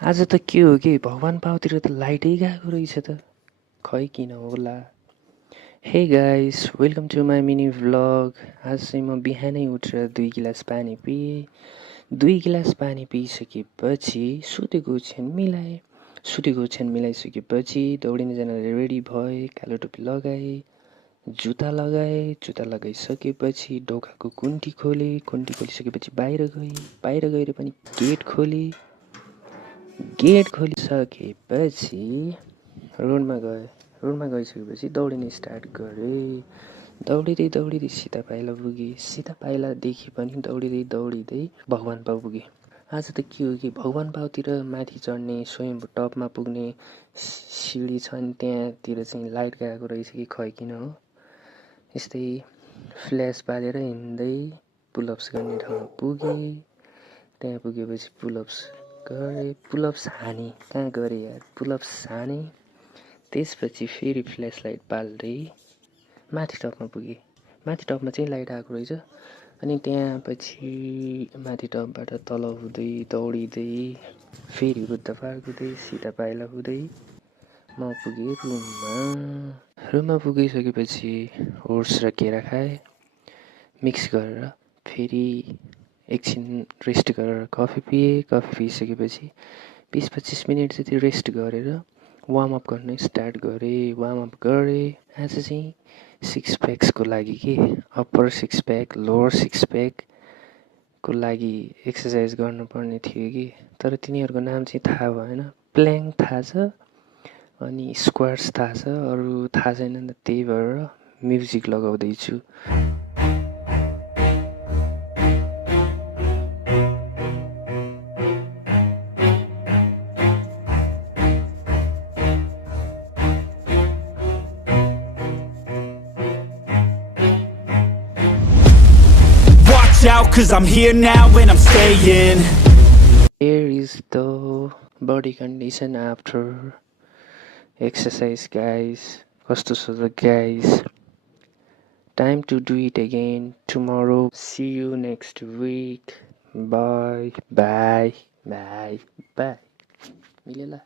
आज त के हो कि भगवान पाउतिर त लाइटै गएको रहेछ त खै किन होला। Hey guys welcome to my mini vlog. आज चाहिँ म बिहानै उठेर 2 गिलास पानी पिएँ। 2 गिलास पानी पिइसकेपछि सुतेको ओछ्यान मिलाइसकेपछि दौडिन जानलाई रेडी भएँ। कालो टोपी लगाएँ, जुत्ता लगाइसकेपछि ढोकाको कुन्टी खोलिसकेपछि बाहिर गएर पनि गेट खोलिसकेपछि रोडमा गइसकेपछि दौडिन स्टार्ट गरेँ। दौडिँदै सीता पाइला पुगेँ। सीता पाइलादेखि पनि दौडिँदै भगवान पाउ पुगेँ। आज त के हो कि भगवान पाउतिर माथि चढ्ने स्वयम्भू टपमा पुग्ने सिँढी छन्, त्यहाँतिर चाहिँ लाइट गएको रहेछ कि खै किन हो। यस्तै फ्ल्यास बालेर हिँड्दै पुलअप्स गर्ने ठाउँमा पुगेँ। त्यहाँ पुगेपछि पुलअप्स हानेँ। कहाँ गरेँ यार, पुलअप्स हानेँ। त्यसपछि फेरि फ्ल्यास लाइट बाल्दै माथि टपमा पुगेँ। माथि टपमा चाहिँ लाइट आएको रहेछ। अनि त्यहाँ पछि माथि टपबाट तल हुँदै दौडिँदै फेरि बुद्ध पार्क हुँदै सीता पाइला हुँदै म पुगेँ रुममा पुगिसकेपछि ओट्स र केरा खाएँ मिक्स गरेर। फेरि एकछिन रेस्ट गरेर कफी पिएँ। कफी पिइसकेपछि 20-25 मिनट जति रेस्ट गरेर वार्मअप गर्न स्टार्ट गरेँ। आज चाहिँ 6 प्याक्सको लागि के अप्पर 6 प्याक लोवर 6 प्याकको लागि एक्सर्साइज गर्नुपर्ने थियो कि, तर तिनीहरूको नाम चाहिँ थाहा भएन। प्ल्याङ्क थाहा छ अनि स्क्वाट्स थाहा छ, अरू थाहा छैन। त्यही भएर music लगाउँदैछु। Watch out, cause I'm here now and I'm staying. Here is the body condition after exercise, guys. कस्तो छ त guys? Time to do it again tomorrow. See you next week. Bye. मिलेला?